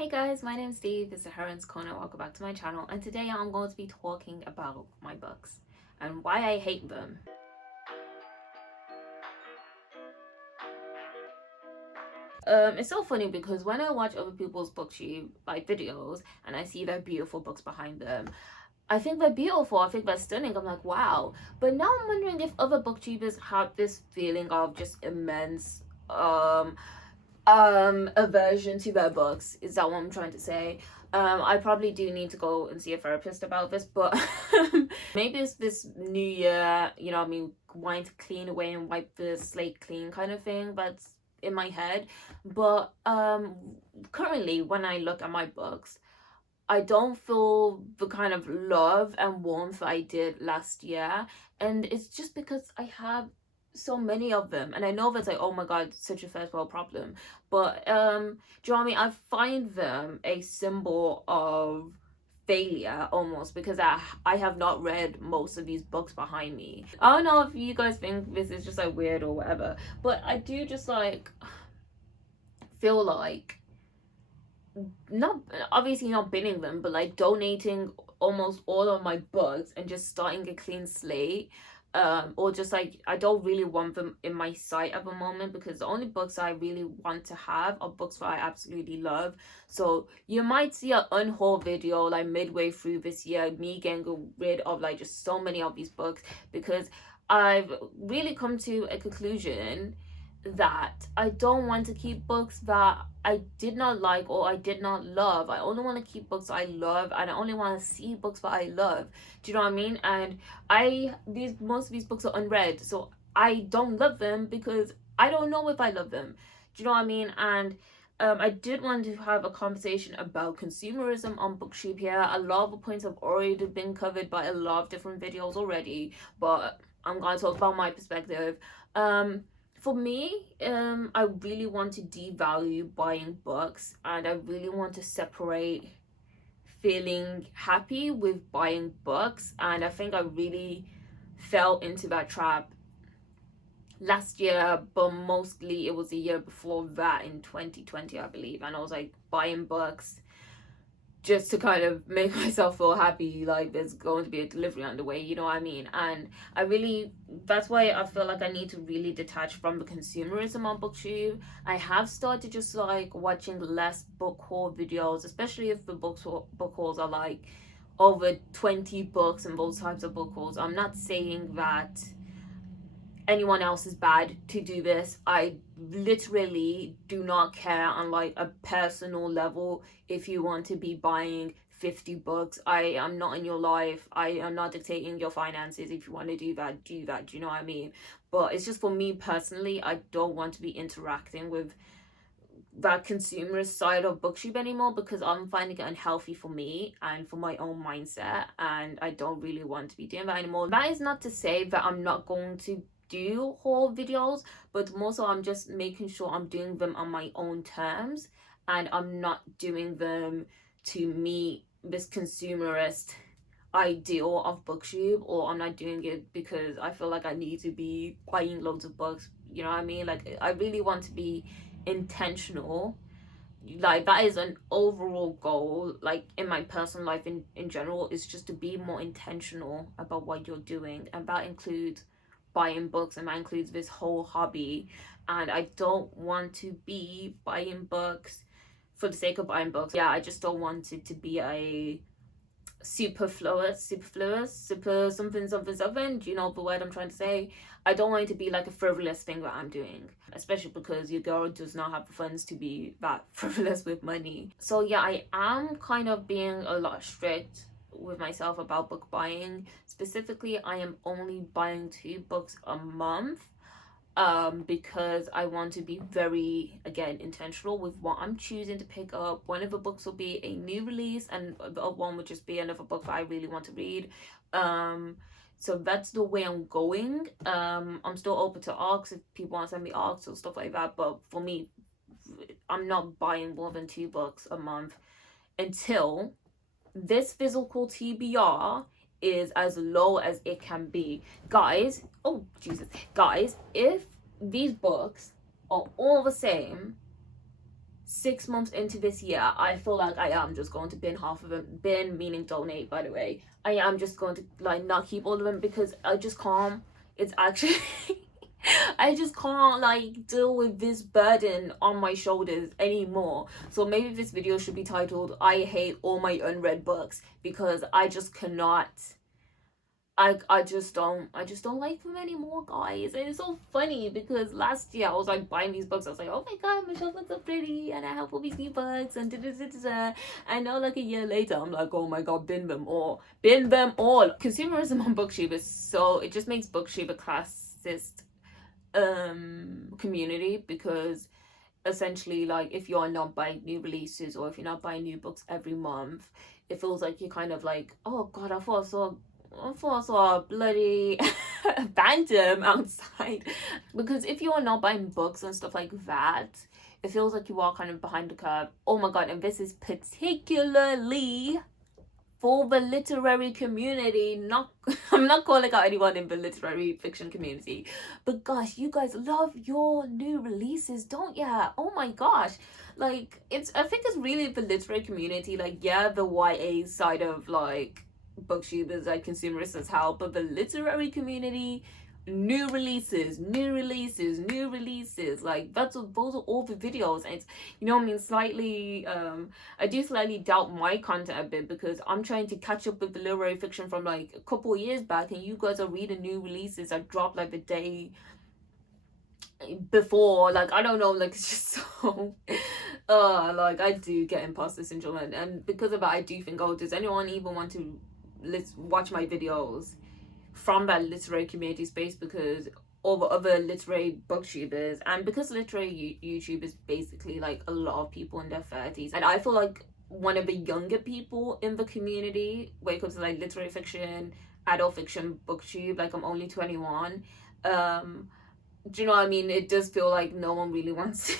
Hey guys, my name is Steve. This is Heroine's Corner. Welcome back to my channel, and today I'm going to be talking about my books and why I hate them. It's so funny because when I watch other people's Booktube like videos and I see their beautiful books behind them, I think they're beautiful, I think they're stunning, I'm like, wow. But now I'm wondering if other booktubers have this feeling of just immense aversion to their books. Is that what I'm trying to say? I probably do need to go and see a therapist about this, but maybe it's this new year, you know what I mean, wanting to clean away and wipe the slate clean kind of thing that's in my head. But currently when I look at my books, I don't feel the kind of love and warmth I did last year. And it's just because I have so many of them. And I know that's like, oh my god, such a first world problem. But do you know what I mean? I find them a symbol of failure almost, because I have not read most of these books behind me. I don't know if you guys think this is just like weird or whatever, but I do just like feel like not obviously not binning them, but like donating almost all of my books and just starting a clean slate. Or just like, I don't really want them in my sight at the moment, because the only books I really want to have are books that I absolutely love. So you might see an unhaul video like midway through this year, me getting rid of like just so many of these books, because I've really come to a conclusion that I don't want to keep books that I did not like or I did not love. I only want to keep books I love, and I only want to see books that I love. Do you know what I mean? And most of these books are unread, so I don't love them because I don't know if I love them. Do you know what I mean? And I did want to have a conversation about consumerism on Booktube here. A lot of the points have already been covered by a lot of different videos already, but I'm going to talk about my perspective. For me, I really want to devalue buying books, and I really want to separate feeling happy with buying books. And I think I really fell into that trap last year, but mostly it was the year before that, in 2020 I believe, and I was like buying books just to kind of make myself feel happy, like there's going to be a delivery on the way, you know what I mean? And that's why I feel like I need to really detach from the consumerism on Booktube. I have started just like watching less book haul videos, especially if the book hauls are like over 20 books and those types of book hauls. I'm not saying that anyone else is bad to do this. I literally do not care on like a personal level if you want to be buying 50 books. I am not in your life. I am not dictating your finances. If you want to do that, do that. Do you know what I mean? But it's just for me personally, I don't want to be interacting with that consumerist side of Booktube anymore, because I'm finding it unhealthy for me and for my own mindset, and I don't really want to be doing that anymore. That is not to say that I'm not going to do haul videos, but more so I'm just making sure I'm doing them on my own terms, and I'm not doing them to meet this consumerist ideal of Booktube, or I'm not doing it because I feel like I need to be buying loads of books. You know what I mean? Like, I really want to be intentional. Like, that is an overall goal, like in my personal life in general, is just to be more intentional about what you're doing, and that includes buying books, and that includes this whole hobby. And I don't want to be buying books for the sake of buying books. Yeah, I just don't want it to be a super something, do you know the word I'm trying to say? I don't want it to be like a frivolous thing that I'm doing, especially because your girl does not have the funds to be that frivolous with money. So yeah, I am kind of being a lot strict with myself about book buying. Specifically, I am only buying 2 books a month, because I want to be very, again, intentional with what I'm choosing to pick up. One of the books will be a new release, and the other one would just be another book that I really want to read. So that's the way I'm going. I'm still open to arcs if people want to send me arcs or stuff like that, but for me, I'm not buying more than 2 books a month until this physical TBR is as low as it can be. Guys, oh Jesus, guys, if these books are all the same, 6 months into this year, I feel like I am just going to bin half of them. Bin meaning donate, by the way. I am just going to like not keep all of them because I just can't. It's actually I just can't like deal with this burden on my shoulders anymore. So maybe this video should be titled I hate all my unread books, because I just cannot. I just don't like them anymore, guys. And it's so funny because last year I was like buying these books. I was like, oh my god, my shelf looks so pretty, and I have all these new books, and da. And now like a year later, I'm like, oh my god, bin them all, bin them all. Consumerism on Booktube is so, it just makes Booktube a classist community, because essentially, like, if you're not buying new releases or if you're not buying new books every month, it feels like you're kind of like, oh god, I thought I saw a bloody phantom outside. Because if you are not buying books and stuff like that, it feels like you are kind of behind the curve. Oh my god, and this is particularly for the literary community. Not I'm not calling out anyone in the literary fiction community, but gosh, you guys love your new releases, don't ya? Oh my gosh, like, I think it's really the literary community, like, yeah, the YA side of like Booktube is like consumerist as hell, but the literary community, new releases, like those are all the videos. And it's, you know what I mean, slightly I do slightly doubt my content a bit, because I'm trying to catch up with the literary fiction from like a couple of years back, and you guys are reading new releases that dropped like the day before. Like, I don't know, like, it's just so like, I do get imposter syndrome, and because of that, I do think, oh, does anyone even want to watch my videos from that literary community space, because all the other literary booktubers, and because literary YouTube is basically like a lot of people in their 30s, and I feel like one of the younger people in the community when it comes to like literary fiction, adult fiction, booktube. Like, I'm only 21. Do you know what I mean? It does feel like no one really wants to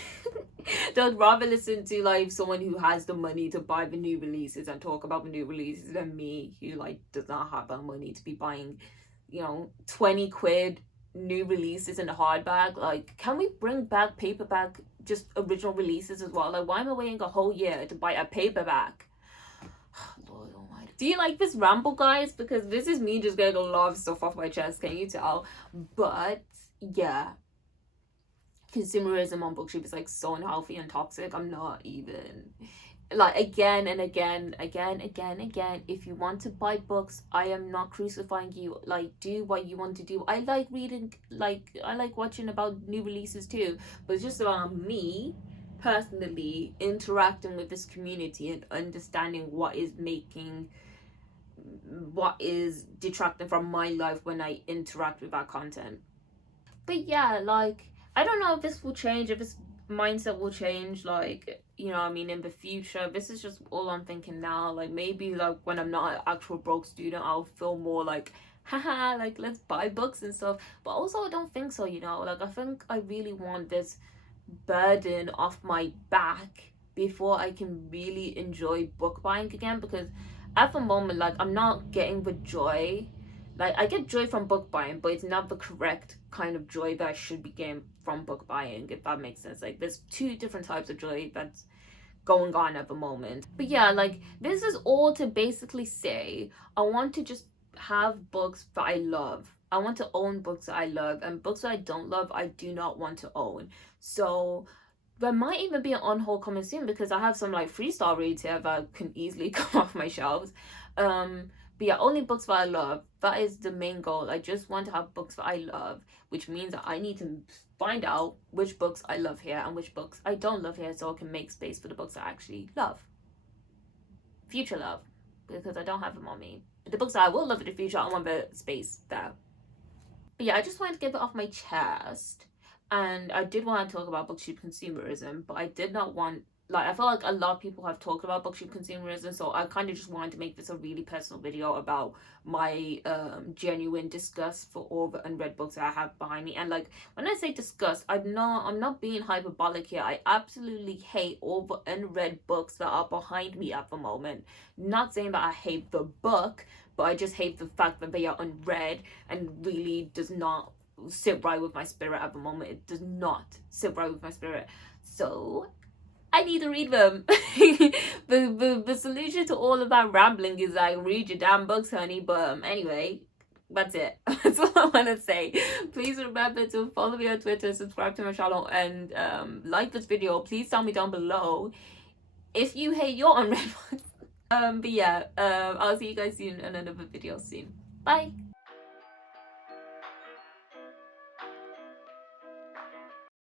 they'd rather listen to like someone who has the money to buy the new releases and talk about the new releases than me, who like does not have that money to be buying, you know, 20 quid new releases in a hardback. Like, can we bring back paperback, just original releases as well? Like, why am I waiting a whole year to buy a paperback? Lord almighty. Do you like this ramble, guys? Because this is me just getting a lot of stuff off my chest, can you tell? But yeah, consumerism on Booktube is like so unhealthy and toxic. I'm not even like, again and again, if you want to buy books, I am not crucifying you. Like, do what you want to do. I like reading, like, I like watching about new releases too, but it's just about me personally interacting with this community and understanding what is detracting from my life when I interact with that content. But yeah, like, I don't know if this will change, if this mindset will change, like, you know what I mean, in the future. This is just all I'm thinking now. Like, maybe like when I'm not an actual broke student, I'll feel more like, haha, like, let's buy books and stuff. But also, I don't think so, you know. Like, I think I really want this burden off my back before I can really enjoy book buying again, because at the moment, like, I'm not getting the joy. Like, I get joy from book buying, but it's not the correct kind of joy that I should be getting from book buying, if that makes sense. Like, there's two different types of joy that's going on at the moment. But yeah, like, this is all to basically say, I want to just have books that I love. I want to own books that I love, and books that I don't love, I do not want to own. So there might even be an on-haul coming soon, because I have some like freestyle reads here that can easily come off my shelves. But yeah, only books that I love. That is the main goal. I just want to have books that I love, which means that I need to find out which books I love here and which books I don't love here, so I can make space for the books I actually love. Future love, because I don't have them on me. But the books that I will love in the future, I want the space there. But yeah, I just wanted to get it off my chest. And I did want to talk about Booktube consumerism, but I did not want, like, I feel like a lot of people have talked about Booktube consumerism, so I kind of just wanted to make this a really personal video about my genuine disgust for all the unread books that I have behind me. And like, when I say disgust, I'm not being hyperbolic here. I absolutely hate all the unread books that are behind me at the moment. Not saying that I hate the book, but I just hate the fact that they are unread and really does not sit right with my spirit at the moment. It does not sit right with my spirit. So I need to read them. The solution to all of that rambling is like, read your damn books, honey. But anyway, that's it. That's all I want to say. Please remember to follow me on Twitter, subscribe to my channel, and like this video. Please tell me down below if you hate your unread books. But yeah, I'll see you guys soon in another video soon. Bye.